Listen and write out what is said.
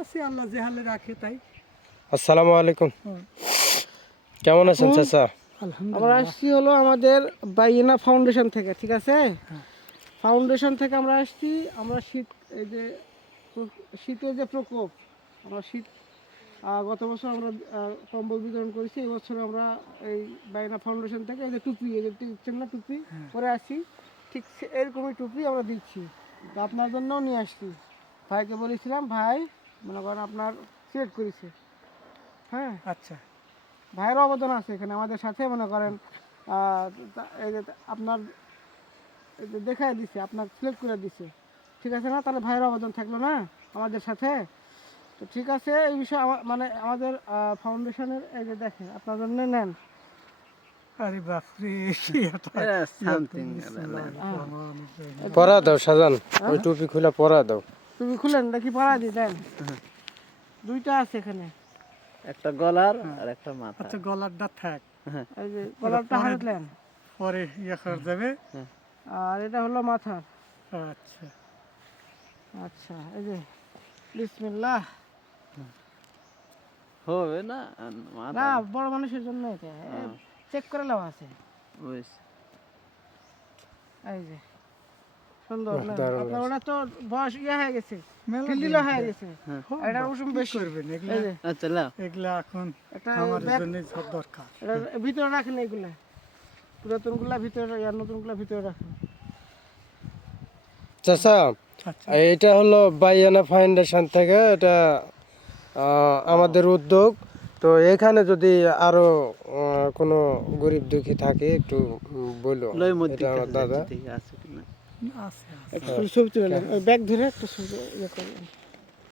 আছি আল্লাহ যে হালে রাখে তাই। আসসালামু আলাইকুম। কেমন আছেন চাচা? আমরা আসছি হলো আমাদের বাইনা ফাউন্ডেশন থেকে, ঠিক আছে? ফাউন্ডেশন থেকে আমরা আসছি। আমরা এই যে শীতের যে প্রকোপ, আমরা গত বছর আমরা কম্বল বিতরণ করেছি। এই বছর আমরা এই বাইনা ফাউন্ডেশন থেকে এই যে টুপি, এই যে চিন্না টুপি পরে আসি, ঠিক এরকমই টুপি আমরা দিচ্ছি। তো আপনার জন্যও নিয়ে আসছি। ভাইকে বলেছিলাম, ভাই মনে করেন আপনার সিলেক্ট করেছে। হ্যাঁ, আচ্ছা, ভাইয়ের অবদান আছে এখানে আমাদের সাথে। মনে করেন এই যে আপনার দেখাই দিছে, আপনার সিলেক্ট করে দিছে, ঠিক আছে না? তাহলে ভাইয়ের অবদান থাকলো না আমাদের সাথে। তো ঠিক আছে, এই বিষয়ে মানে আমাদের ফাউন্ডেশনের এই যে দেখেন আপনার জন্য নেন। আরে বাপরে, পরা দাও সাজান, ওই টুপি খুলে পরা দাও। তুমি খুলেন দেখি, পড়া দিই দেন। দুইটা আছে এখানে, একটা গলার আর একটা মাথা। আচ্ছা গলারটা থাক, এই যে গলারটা হাতে নেন, পরে করা যাবে। আর এটা হলো মাথার। আচ্ছা আচ্ছা, এই যে বিসমিল্লাহ। হবে না না, বড় মানুষের জন্য এটা চেক করে নেওয়া আছে। এই যে সুন্দর না? আপনার ওটা তো বয়স হয়ে গেছে, ফিল্ডিলো হয়ে গেছে। এটা উষুম বেশি করবেন আচ্ছা লাও। এগুলা এখন একটা আমার জন্য সব দরকার। এটা ভিতরে রাখেন, এইগুলা পুরাতনগুলা ভিতরে আর নতুনগুলা ভিতরে রাখেন। চাচা, আচ্ছা, এটা হলো বাইয়ানা ফাউন্ডেশন থেকে, এটা আমাদের উদ্যোগ। তো এখানে যদি আরো কোনো গরিব দুঃখী থাকে একটু বলো। এটা আমার দাদা। আছে কিনা? আছে একটা ছবি তুলে নেন, ওই ব্যাগ ধরে একটা ছবি ইয়ে করবেন।